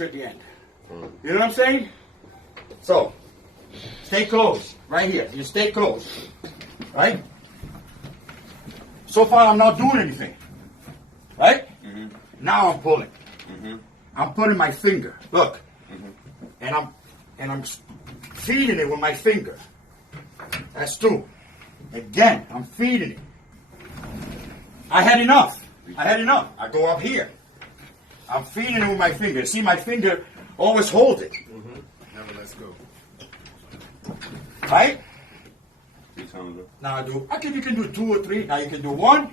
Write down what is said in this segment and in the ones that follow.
extra at the end. You know what I'm saying? So, stay close, right here. You stay close, right? So far, I'm not doing anything, right? Now I'm pulling. I'm putting my finger. Look, and I'm feeding it with my finger. That's two. Again, I'm feeding it. I had enough. I go up here. I'm feeding it with my finger. See, my finger always hold it. Never let's go. Right? 3 times up. Now you can do 2 or 3. Now you can do 1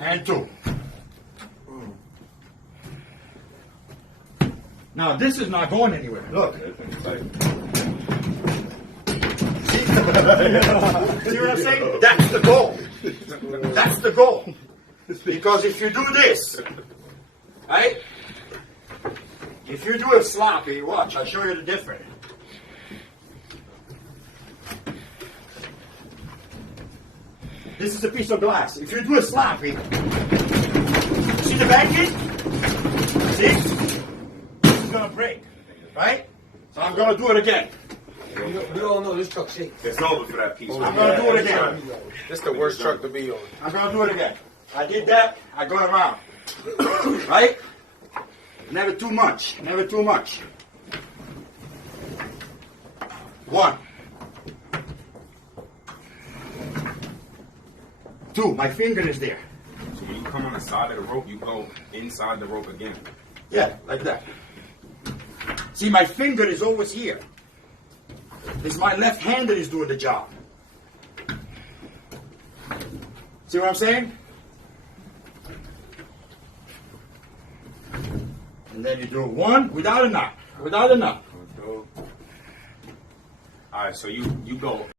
and 2. Now this is not going anywhere. Look. See what I'm saying? That's the goal. That's the goal. Because if you do this, right? If you do it sloppy, watch, I'll show you the difference. This is a piece of glass. If you do it sloppy, see the banking? See? It's gonna break, right? So I'm gonna do it again. We all know this truck shakes. It's over for that piece. I'm gonna do it again. This the worst truck to be on. I'm gonna do it again. I did that, I go around. Right? Never too much. Never too much. 1. 2. My finger is there. So when you come on the side of the rope, you go inside the rope again. Yeah, like that. See, my finger is always here. It's my left hand that is doing the job. See what I'm saying? And then you do 1 without a knot. Without a knot. All right, so you go